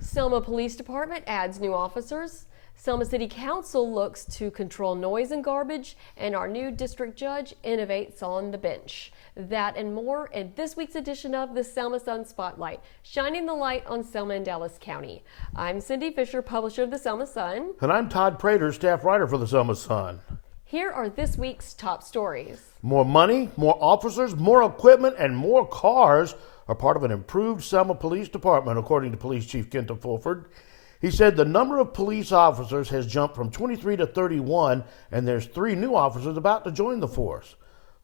Selma Police Department adds new officers. Selma City Council looks to control noise and garbage, and our new district judge innovates on the bench. That and more in this week's edition of the Selma Sun Spotlight, shining the light on Selma and Dallas County. I'm Cindy Fisher, publisher of the Selma Sun. And I'm Todd Prater, staff writer for the Selma Sun. Here are this week's top stories. More money, more officers, more equipment, and more cars are part of an improved Selma Police Department, according to Police Chief Kenta Fulford. He said the number of police officers has jumped from 23 to 31, and there's 3 new officers about to join the force.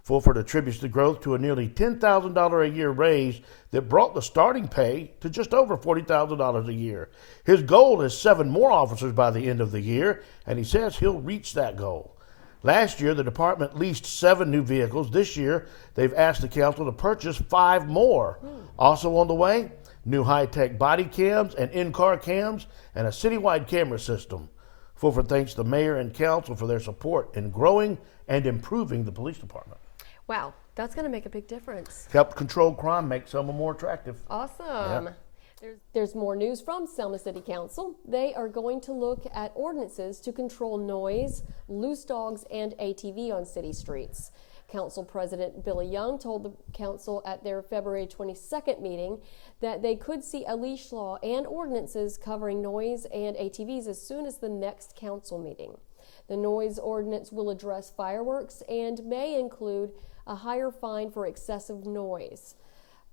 Fulford attributes the growth to a nearly $10,000 a year raise that brought the starting pay to just over $40,000 a year. His goal is 7 more officers by the end of the year, and he says he'll reach that goal. Last year, the department leased 7 new vehicles. This year, they've asked the council to purchase 5 more. Also on the way, new high-tech body cams and in-car cams and a citywide camera system. Fulford thanks the mayor and council for their support in growing and improving the police department. Wow, that's going to make a big difference. Help control crime, make Selma more attractive. Awesome. Yeah. There's more news from Selma City Council. They are going to look at ordinances to control noise, loose dogs, and ATV on city streets. Council President Billy Young told the council at their February 22nd meeting that they could see a leash law and ordinances covering noise and ATVs as soon as the next council meeting. The noise ordinance will address fireworks and may include a higher fine for excessive noise.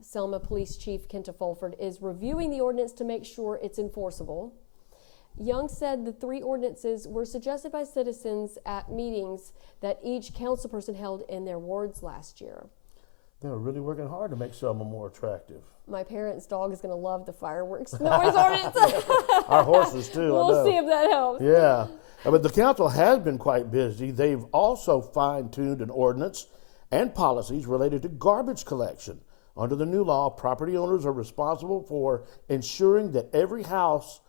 Selma Police Chief Kenta Fulford is reviewing the ordinance to make sure it's enforceable. Young said the 3 ordinances were suggested by citizens at meetings that each councilperson held in their wards last year. They were really working hard to make Selma more attractive. My parents' dog is going to love the fireworks noise ordinance. Our horses too. We'll see if that helps. Yeah, but the council has been quite busy. They've also fine-tuned an ordinance and policies related to garbage collection. Under the new law, property owners are responsible for ensuring that every house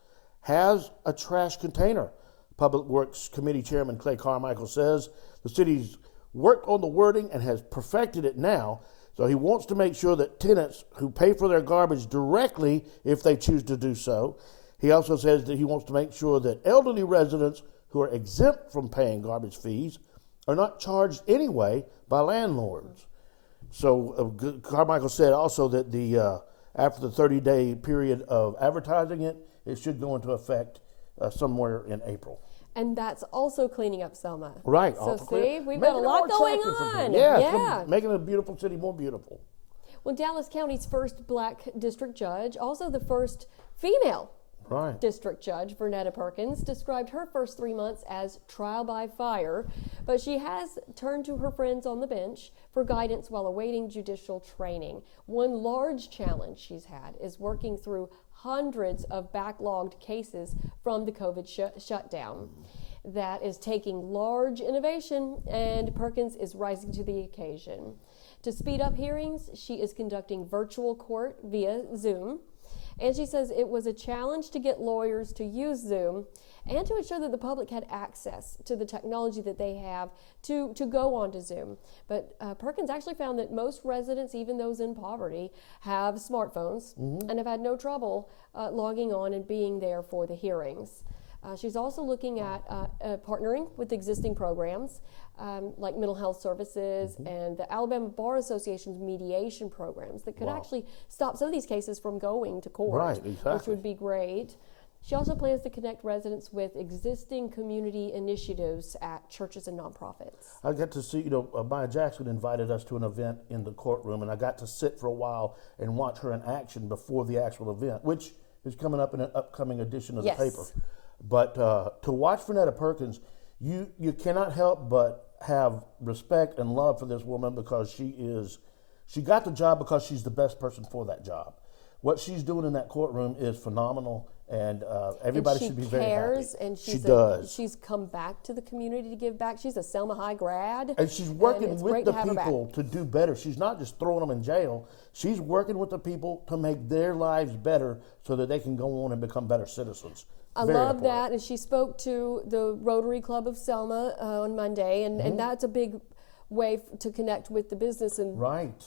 has a trash container. Public Works Committee Chairman Clay Carmichael says the city's worked on the wording and has perfected it now, so he wants to make sure that tenants who pay for their garbage directly, if they choose to do so. He also says that he wants to make sure that elderly residents who are exempt from paying garbage fees are not charged anyway by landlords. So Carmichael said also that after the 30-day period of advertising it, it should go into effect somewhere in April. And that's also cleaning up Selma. Right. So see, we've got a lot going on. Yeah. Making a beautiful city more beautiful. Well, Dallas County's first black district judge, also the first female district judge, Vernetta Perkins, described her first 3 months as trial by fire, but she has turned to her friends on the bench for guidance while awaiting judicial training. One large challenge she's had is working through hundreds of backlogged cases from the COVID shutdown. That is taking large innovation, and Perkins is rising to the occasion. To speed up hearings, she is conducting virtual court via Zoom. And she says it was a challenge to get lawyers to use Zoom and to ensure that the public had access to the technology that they have to go onto Zoom. But Perkins actually found that most residents, even those in poverty, have smartphones and have had no trouble logging on and being there for the hearings. She's also looking at partnering with existing programs like mental health services and the Alabama Bar Association's mediation programs that could actually stop some of these cases from going to court, which would be great. She also plans to connect residents with existing community initiatives at churches and nonprofits. I got to see, Maya Jackson invited us to an event in the courtroom, and I got to sit for a while and watch her in action before the actual event, which is coming up in an upcoming edition of the paper. But to watch Vernetta Perkins, you cannot help but have respect and love for this woman because she got the job because she's the best person for that job. What she's doing in that courtroom is phenomenal, and everybody should be very happy. And she does. She's come back to the community to give back. She's a Selma High grad. And she's working with the people to do better. She's not just throwing them in jail. She's working with the people to make their lives better so that they can go on and become better citizens. I love that. And she spoke to the Rotary Club of Selma on Monday, and that's a big way to connect with the business and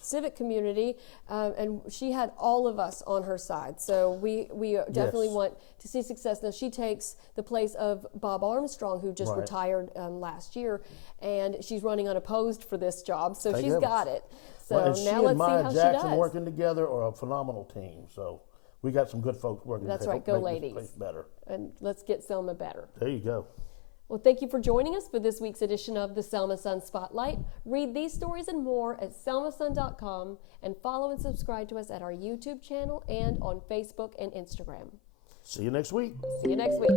civic community, and she had all of us on her side. So we definitely want to see success. Now she takes the place of Bob Armstrong, who just retired last year, and she's running unopposed for this job, so she's got it. So now let's see how Jackson she does. working together are a phenomenal team. So we got some good folks working together. That's right, go ladies. This place better. And let's get Selma better. There you go. Well, thank you for joining us for this week's edition of the Selma Sun Spotlight. Read these stories and more at selmasun.com, and follow and subscribe to us at our YouTube channel and on Facebook and Instagram. See you next week. See you next week.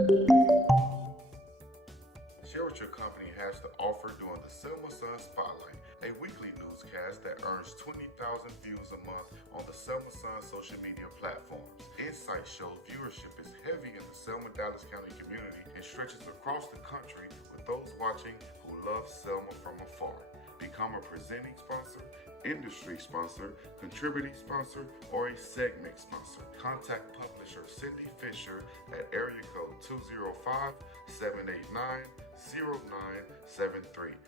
Share what your company has to offer during the Selma Sun Spotlight, a weekly newscast that earns 20,000 views a month on the Selma Sun social media platforms. Insight shows viewership is heavy in the Selma Dallas County community and stretches across the country, with those watching who love Selma from afar. Become a presenting sponsor, industry sponsor, contributing sponsor, or a segment sponsor. Contact publisher Cindy Fisher at area code 205-789-0973.